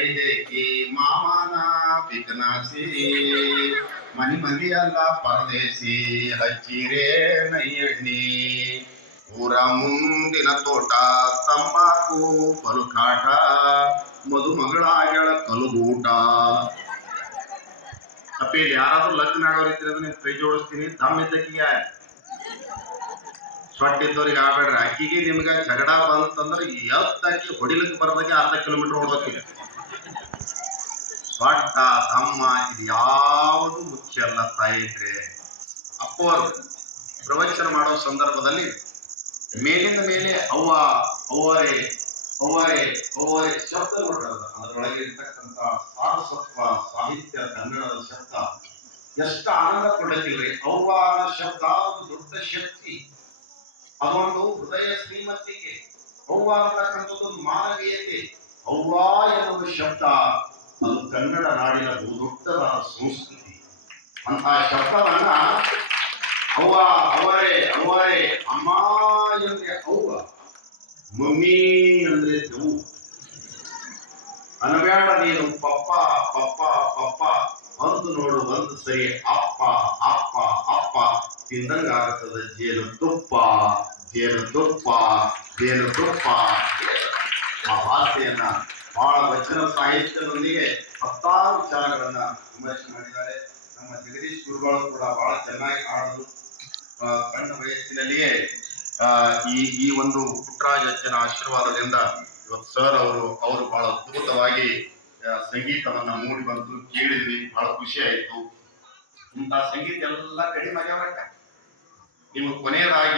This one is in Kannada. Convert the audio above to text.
ಐದೇಕಿ ಮಾಮನ ಪಿಕನಾಸಿ ಮನಿ ಮಂದಿಯಲ್ಲ ಪರದೇಸಿ ಹಚ್ಚಿರೇ ನೈಯಣ್ಣಿ ಊರ ಮುಂದಿನ ತೋಟ ತಂಬಾಕು ಪಲುಕಾಟ ಮದುಮಗಳಾಗಳ ಕಲುಗೂಟ. ಅಪ್ಪ ಇಲ್ಲಿ ಯಾರಾದ್ರೂ ಲಗ್ನ ಆಗೋರಿದ್ರೆ ನೀವು ಕೈ ಜೋಡಿಸ್ತೀನಿ. ತಮ್ಮಿದ್ದಕ್ಕಿಗೆ ಸೊಟ್ಟಿದ್ದವ್ರಿಗೆ ಆಗ್ಬೇಡ್ರಿ. ಅಕ್ಕಿಗೆ ನಿಮ್ಗೆ ಜಗಳ ಬಂತಂದ್ರೆ ಎತ್ತಾಕಿ ಹೊಡಿಲಿಕ್ಕೆ ಬರೋದಾಗೆ ಅರ್ಧ ಕಿಲೋಮೀಟರ್ ಓಡೋಕಿಲ್ಲ. ಸೊಟ್ಟ ತಮ್ಮ ಇದು ಯಾವುದು ಮುಖ್ಯ ಅಲ್ಲ ತಾಯಿದ್ರೆ. ಅಪ್ಪವರು ಪ್ರವಚನ ಮಾಡೋ ಸಂದರ್ಭದಲ್ಲಿ ಮೇಲಿಂದ ಮೇಲೆ ಅವ್ವ ಅವ್ವರೇ ಅವ್ವರೇ ಅವ್ವರೇ ಶಬ್ದ ನೋಡ್ರದ ಅದರೊಳಗೆ ಇರ್ತಕ್ಕಂಥ ಸಾರಸತ್ವ ಸಾಹಿತ್ಯ ಕನ್ನಡದ ಶಬ್ದ ಎಷ್ಟು ಆನಂದ ಕೊಡಲಿಲ್ರಿ. ಅವ್ವ ಅನ್ನೋ ಶಬ್ದ ಒಂದು ದೊಡ್ಡ ಶಕ್ತಿ, ಅದೊಂದು ಹೃದಯ ಶ್ರೀಮಂತಿಕೆ. ಅವ್ವ ಅಂತಕ್ಕಂಥದ್ದು ಒಂದು ಮಾನವೀಯತೆ. ಅವ್ವ ಎನ್ನುವ ಶಬ್ದ ಅದು ಕನ್ನಡ ನಾಡಿನ ಬಹುದೊಡ್ಡದಾದ ಸಂಸ್ಕೃತಿ. ಅಂತಹ ಶಬ್ದವನ್ನ ಅವ್ವ ಅವರೇ ಅವರೇ ಅಮ್ಮ ಅಂದ್ರೆ ಅವ್ವ, ಮಮ್ಮಿ ಅಂದ್ರೆ ದೆವ್ವ. ಅನಬ್ಯಾಡ ನೀನು ಪಪ್ಪ ಪಪ್ಪ ಪಪ್ಪ ಒಂದು ನೋಡು ಒಂದು ಸರಿ ಅಪ್ಪ ಅಪ್ಪ ಅಪ್ಪ ತಿಂದಂಗಾಗುತ್ತದೆ ಜೇನು ತುಪ್ಪ ಜೇನು ತುಪ್ಪ ಜೇನು ತುಪ್ಪ. ಆ ಭಾಷೆಯನ್ನ ಬಹಳ ವಚನ ಸಾಹಿತ್ಯದೊಂದಿಗೆ ಹತ್ತಾರು ವಿಚಾರಗಳನ್ನ ವಿಮರ್ಶೆ ಮಾಡಿದ್ದಾರೆ. ನಮ್ಮ ಜಗದೀಶ್ ಗುರುಗಳು ಕೂಡ ಬಹಳ ಚೆನ್ನಾಗಿ ಆಡೋದು. ಸಣ್ಣ ವಯಸ್ಸಿನಲ್ಲಿಯೇ ಈ ಒಂದು ಪುಟ್ಟರಾಜ ಅಜ್ಜನ ಆಶೀರ್ವಾದದಿಂದ ಇವತ್ತು ಸರ್ ಅವರು ಬಹಳ ಅದ್ಭುತವಾಗಿ ಸಂಗೀತವನ್ನ ಮೂಡಿ ಬಂತು, ಕೇಳಿದ್ವಿ, ಬಹಳ ಖುಷಿ ಆಯ್ತು. ಇಂಥ ಸಂಗೀತ ಎಲ್ಲ ಕಡಿಮೆ ಆಗ್ಯಾವ. ನಿಮಗೆ ಕೊನೆಯದಾಗಿ